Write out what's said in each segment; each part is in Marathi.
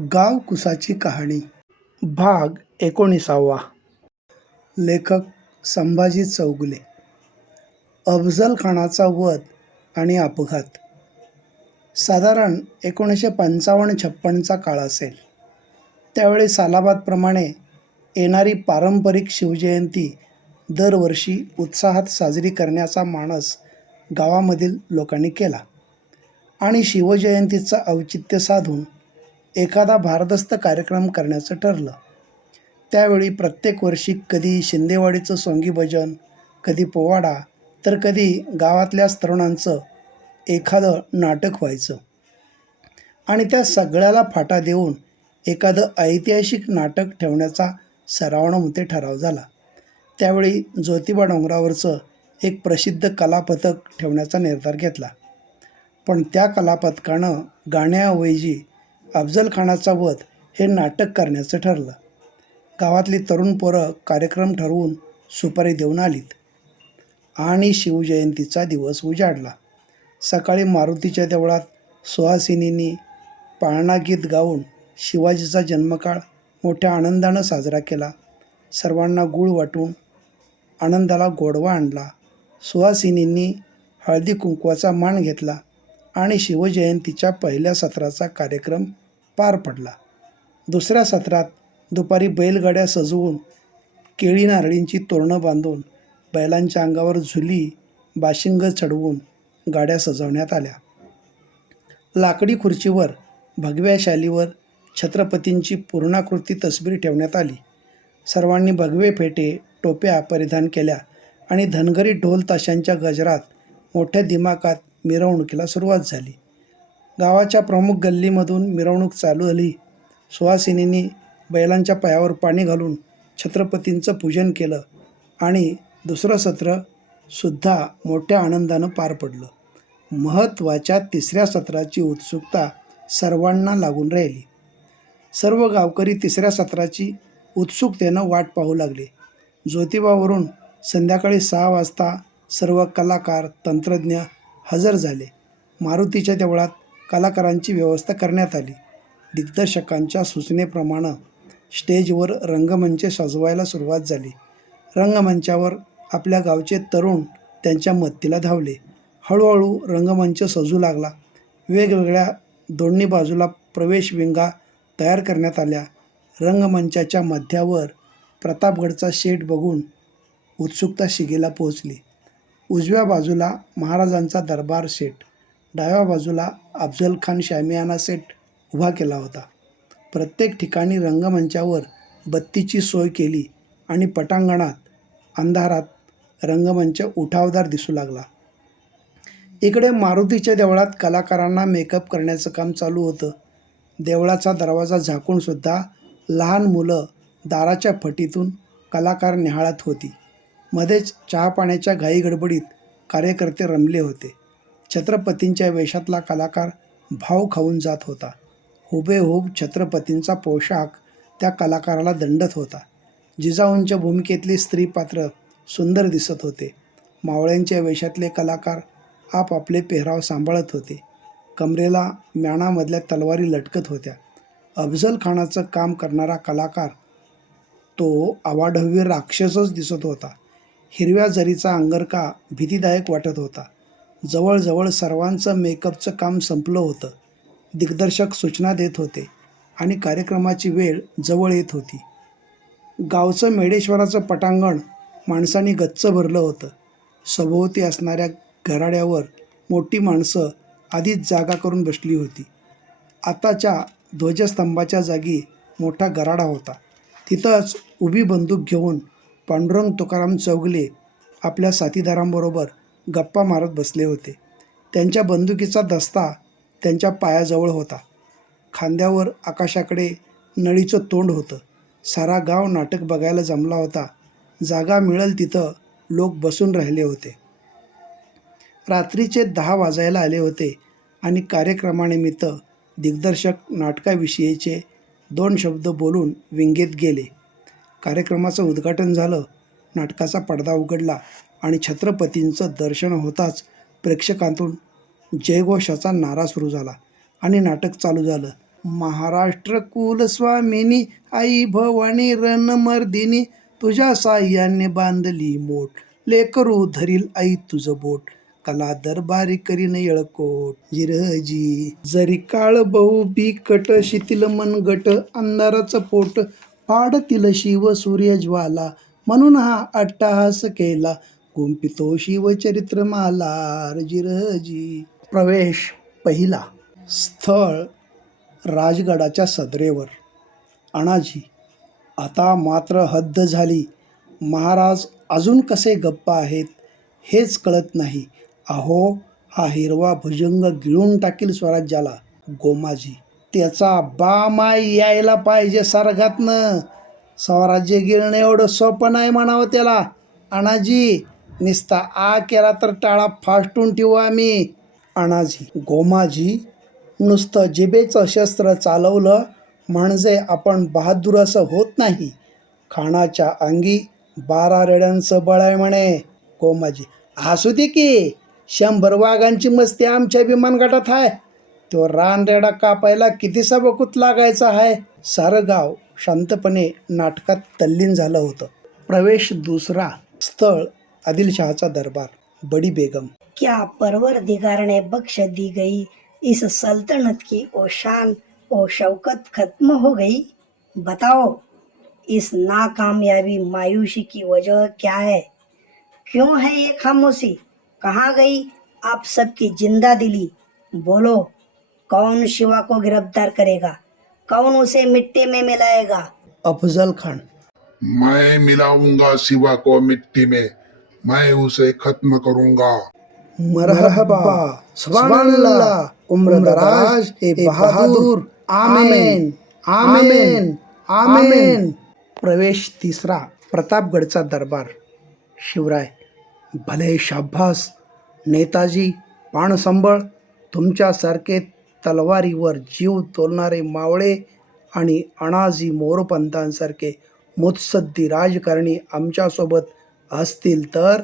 गाव कुसाची कहाणी. भाग एकोणीसावा. लेखक संभाजी चौगुले. अफजल खानाचा वध आणि अपघात. साधारण एकोणीसशे पंचावन्न छप्पनचा काळ असेल. त्यावेळी सालाबादप्रमाणे येणारी पारंपरिक शिवजयंती दरवर्षी उत्साहात साजरी करण्याचा मानस गावामधील लोकांनी केला. आणि शिवजयंतीचं औचित्य साधून एखादा भारदस्त कार्यक्रम करण्याचं ठरलं. त्यावेळी प्रत्येक वर्षी कधी शिंदेवाडीचं सोंगी भजन कधी पोवाडा तर कधी गावातल्याच तरुणांचं एखादं नाटक व्हायचं. आणि त्या सगळ्याला फाटा देऊन एखादं ऐतिहासिक नाटक ठेवण्याचा सरावणामध्ये ठराव झाला. त्यावेळी ज्योतिबा डोंगरावरचं एक प्रसिद्ध कलापथक ठेवण्याचा निर्धार घेतला. पण त्या कलापथकानं गाण्याऐवजी अफजल खानाचा वध हे नाटक करण्याचं ठरलं. गावातली तरुण पोरं कार्यक्रम ठरवून सुपारी देऊन आलीत. आणि शिवजयंतीचा दिवस उजाडला. सकाळी मारुतीच्या देवळात सुहासिनींनी पाळणा गीत गाऊन शिवाजीचा जन्मकाळ मोठ्या आनंदानं साजरा केला. सर्वांना गूळ वाटून आनंदाला गोडवा आणला. सुहासिनींनी हळदी कुंकवाचा मान घेतला आणि शिवजयंतीच्या पहिल्या सत्राचा कार्यक्रम पार पडला. दुसऱ्या सत्रात दुपारी बैलगाड्या सजवून केळी नारळींची तोरणं बांधून बैलांच्या अंगावर झुली बाशिंग चढवून गाड्या सजवण्यात आल्या. लाकडी खुर्चीवर भगव्या शालीवर छत्रपतींची पूर्णाकृती तस्बीर ठेवण्यात आली. सर्वांनी भगवे फेटे टोप्या परिधान केल्या आणि धनगरी ढोल ताशांच्या गजरात मोठ्या दिमाकात मिरवणुकीला सुरुवात झाली. गावाच्या प्रमुख गल्लीमधून मिरवणूक चालू झाली. सुहासिनींनी बैलांच्या पायावर पाणी घालून छत्रपतींचं पूजन केलं आणि दुसरं सत्र सुद्धा मोठ्या आनंदानं पार पडलं. महत्त्वाच्या तिसऱ्या सत्राची उत्सुकता सर्वांना लागून राहिली. सर्व गावकरी तिसऱ्या सत्राची उत्सुकतेनं वाट पाहू लागले. ज्योतिबावरून संध्याकाळी सहा वाजता सर्व कलाकार तंत्रज्ञ हजर झाले. मारुतीच्या देवळात कलाकारांची व्यवस्था करण्यात आली. दिग्दर्शकांच्या सूचनेप्रमाणे स्टेजवर रंगमंच सजवायला सुरुवात झाली. रंगमंचावर आपल्या गावचे तरुण त्यांच्या मदतीला धावले. हळूहळू रंगमंच सजू लागला. वेगवेगळ्या दोन्ही बाजूला प्रवेश विंगा तयार करण्यात आल्या. रंगमंचाच्या मध्यावर प्रतापगडचा शेट बघून उत्सुकता शिगेला पोहोचली. उजव्या बाजूला महाराजांचा दरबार सेट डाव्या बाजूला अफजल खान शामियाना सेट उभा केला होता. प्रत्येक ठिकाणी रंगमंचावर बत्तीची सोय केली आणि पटांगणात अंधारात रंगमंच उठावदार दिसू लागला. इकडे मारुतीच्या देवळात कलाकारांना मेकअप करण्याचं काम चालू होतं. देवळाचा दरवाजा झाकूनसुद्धा लहान मुलं दाराच्या फटीतून कलाकार निहाळत होती. मध्येच चहा पाण्याच्या कार्यकर्ते रमले होते. छत्रपतींच्या वेशातला कलाकार भाव खाऊन जात होता. हुबेहूब छत्रपतींचा पोशाख त्या कलाकाराला दंडत होता. जिजाऊंच्या भूमिकेतली स्त्री पात्र सुंदर दिसत होते. मावळ्यांच्या वेशातले कलाकार आपापले पेहराव सांभाळत होते. कमरेला म्याणामधल्या तलवारी लटकत होत्या. अफजल खानाचं काम करणारा कलाकार तो अवाढव्य राक्षसच दिसत होता. हिरव्या जरीचा अंगरका भीतीदायक वाटत होता. जवळजवळ सर्वांचं मेकअपचं काम संपलं होतं. दिग्दर्शक सूचना देत होते आणि कार्यक्रमाची वेळ जवळ येत होती. गावचं मेडेश्वराचं पटांगण माणसांनी गच्च भरलं होतं. सभोवती असणाऱ्या घराड्यावर मोठी माणसं आधीच जागा करून बसली होती. आताच्या ध्वजस्तंभाच्या जागी मोठा गराडा होता. तिथंच उभी बंदूक घेऊन पांडुरंग तुकाराम चौगले आपल्या साथीदारांबरोबर गप्पा मारत बसले होते. त्यांच्या बंदुकीचा दस्ता त्यांच्या पायाजवळ होता. खांद्यावर आकाशाकडे नळीचं तोंड होतं. सारा गाव नाटक बघायला जमला होता. जागा मिळेल तिथं लोक बसून राहिले होते. रात्रीचे दहा वाजायला आले होते आणि कार्यक्रमानिमित्त दिग्दर्शक नाटकाविषयीचे दोन शब्द बोलून विंगेत गेले. कार्यक्रमाचं उद्घाटन झालं. नाटकाचा पडदा उघडला. आणि छत्रपतींचं दर्शन होताच प्रेक्षकांतून जयघोषाचा नारा सुरू झाला आणि नाटक चालू झालं. महाराष्ट्र कुलस्वामिनी आई भवानी रणमर्दिनी तुझ्या साह्याने बांधली मोठ लेकरू धरील आई तुझं बोट. कला दरबारी करीन येळकोट. जिरजी जरी काळ बहु बिकट शिथिल मनगट अंधाराचं पोट पाडतील शिव सूर्य ज्वाला म्हणून हा अट्टहास केला. गुंपितो शिवचरित्र माला जिरजी प्रवेश पहिला. स्थळ राजगडाच्या सदरेवर. अणाजी आता मात्र हद्द झाली. महाराज अजून कसे गप्पा आहेत हेच कळत नाही. अहो हा हिरवा भुजंग गिळून टाकील स्वराज्याला. गोमाजी त्याचा बामाय यायला पाहिजे सारघातनं. स्वराज्य गिळणं एवढं सोपं नाही म्हणावं त्याला. अणाजी निस्ता आ केला तर टाळा फाटून ठेवू आम्ही. अणाजी गोमाजी नुसतं जिबेचं शस्त्र चालवलं म्हणजे आपण बहादूर असं होत नाही. खाणाच्या अंगी बारा रेड्यांचं बळ आहे म्हणे. गोमाजी असू दे की शंभर वाघांची मस्ती आमच्या विमान गटात आहे. तो रानरेडा कापायला किती सबकूत लागायचा आहे. सारं गाव शांतपणे नाटकात तल्लीन झालं होतं. प्रवेश दुसरा स्थळ आदिलशहाचा दरबार बडी बेगम। क्या परवरदिगार ने बख्श दी गई? इस सल्तनत की ओ शान ओ शौकत खत्म हो गई? बताओ इस नाकामयाबी मायूसी की वजह क्या है? क्यों है ये खामोशी? कहाँ गई? आप सबकी ज़िंदा दिली। बोलो कौन शिवा को गिरफ़्तार करेगा? कौन उसे मिट्टी में मिलाएगा? अफजल खान। मैं मिलाऊँगा शिवा को मिट्टी में। मैं उसे खत्म करूंगा। मरहबा उम्र दराज ए बहादूर आमेन आमेन आमेन प्रवेश तिसरा प्रतापगडचा दरबार। शिवराय भले शाब्बास नेताजी पाणसंबळ तुमच्यासारखे तलवारीवर जीव तोलणारे मावळे आणि अणाजी मोरपंतांसारखे मुत्सद्दी राजकारणी आमच्यासोबत असतील तर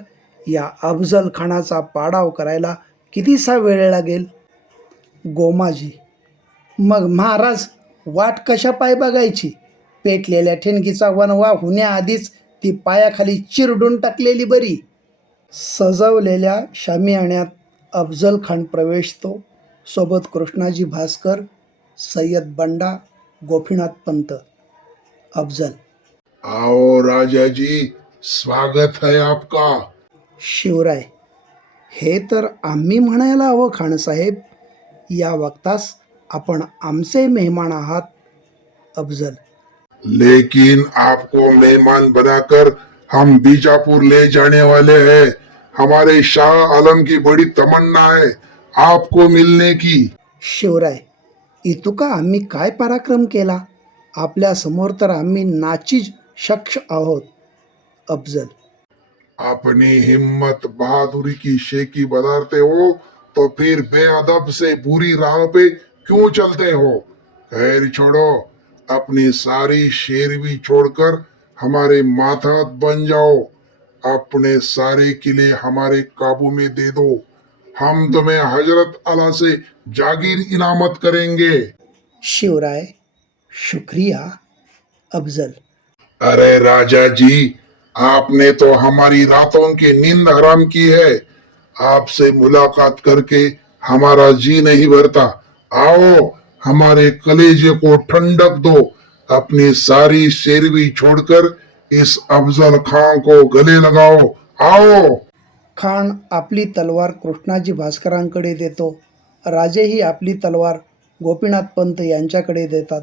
या अफजल खानाचा पाडाव करायला कितीसा वेळ लागेल? गोमाजी मग महाराज वाट कशा पाय बघायची? पेटलेल्या ठेणगीचा वनवा होण्याआधीच ती पायाखाली चिरडून टाकलेली बरी. सजवलेल्या शामियाण्यात अफजल खान प्रवेशतो. सोबत कृष्णाजी भास्कर सय्यद बंडा गोपीनाथ पंत. अफजल. आओ राजाजी स्वागत है आपका. शिवराय हे तर आम्ही म्हणायला हवं खानसाहेब. या वक्तास आपण आमचे मेहमान आहात अफजल. लेकिन आपको मेहमान बनाकर हम बीजापुर ले जाने वाले हैं. हमारे शाह आलम की बड़ी तमन्ना है आपको मिलने की. शिवराय इतुका आम्ही काय पराक्रम केला? आपल्यासमोर तर आम्ही नाचीज शक्ष आहोत. अफजल। अपनी हिम्मत बहादुरी की शेकी बदारते हो तो फिर बेअदब से बुरी राह पे क्यों चलते हो? खैर छोड़ो अपनी सारी शेरवी छोड़कर हमारे माथात बन जाओ। अपने सारे किले हमारे काबू में दे दो। हम तुम्हें हज़रत अला से जागीर इनामत करेंगे। शिवराय शुक्रिया अफजल। अरे राजा जी आपने तो हमारी रातों की नींद हराम की है। आपसे मुलाकात करके हमारा जी नहीं भरता। आओ, हमारे कलेजे को ठंडक दो। अपनी सारी शेरवी छोड़कर इस अफजल खां को गले लगाओ। आओ। खान आपली तलवार कृष्णाजी भास्करांकडे देतो। राजेही आपली तलवार गोपीनाथ पंत यांच्याकडे देतात।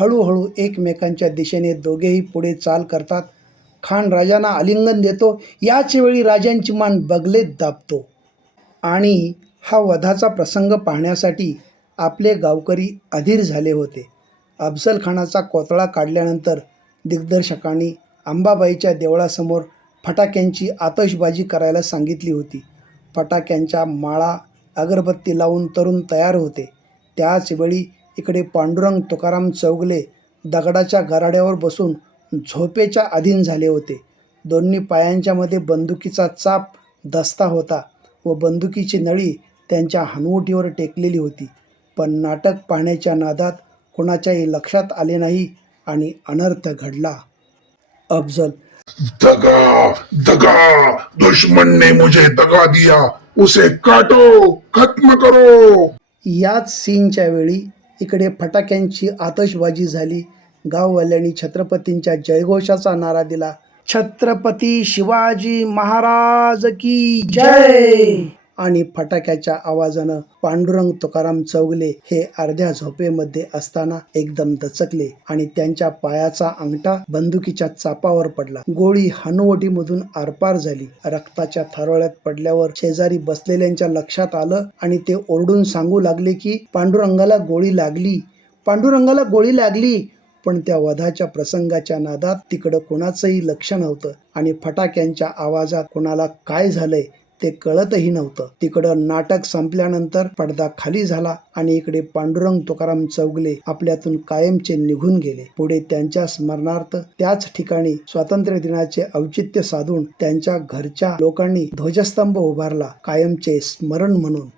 हळूहळू एकमेकांच्या दिशेने दोघेही पुढे चाल करतात। खान राजांना आलिंगन देतो याच वेळी राजांची मान बगलेत दाबतो. आणि हा वधाचा प्रसंग पाहण्यासाठी आपले गावकरी अधीर झाले होते. अफजल खानाचा कोतळा काढल्यानंतर दिग्दर्शकांनी अंबाबाईच्या देवळासमोर फटाक्यांची आतषबाजी करायला सांगितली होती. फटाक्यांच्या माळा अगरबत्ती लावून तरुण तयार होते. त्याच वेळी इकडे पांडुरंग तुकाराम चौगले दगडाच्या गराड्यावर बसून झोपेच्या अधीन झाले होते. दोन्ही पायांच्यामध्ये बंदुकीचा चाप दस्ता होता व बंदुकीची नळी त्यांच्या हनवटीवर टेकलेली होती. पण नाटक पाहण्याच्या नादात कोणाच्याही लक्षात आले नाही आणि अनर्थ घडला. अफजल दगा दगा दुश्मन ने मुझे दगा दिया. उसे काटो खत्म करो. याच सीनच्या वेळी इकडे फटाक्यांची आतषबाजी झाली. गाववाल्यांनी छत्रपतींच्या जयघोषाचा नारा दिला. छत्रपती शिवाजी महाराज की जय! आणि फटाक्याच्या आवाजानं पांडुरंग तुकाराम चौगले हे अर्ध्या झोपेमध्ये असताना एकदम दचकले आणि त्यांच्या पायाचा अंगठा बंदुकीच्या चापावर पडला. गोळी हनुवटीमधून आरपार झाली. रक्ताच्या थारोळ्यात पडल्यावर शेजारी बसलेल्यांच्या लक्षात आलं आणि ते ओरडून सांगू लागले की पांडुरंगाला गोळी लागली. पांडुरंगाला गोळी लागली. पण त्या वधाच्या प्रसंगाच्या नादात तिकडं कोणाचंही लक्ष नव्हतं आणि फटाक्यांच्या आवाजात कोणाला काय झालंय ते कळतही नव्हतं. तिकडं नाटक संपल्यानंतर पडदा खाली झाला आणि इकडे पांडुरंग तुकाराम चौगले आपल्यातून कायमचे निघून गेले. पुढे त्यांच्या स्मरणार्थ त्याच ठिकाणी स्वातंत्र्य दिनाचे औचित्य साधून त्यांच्या घरच्या लोकांनी ध्वजस्तंभ उभारला कायमचे स्मरण म्हणून.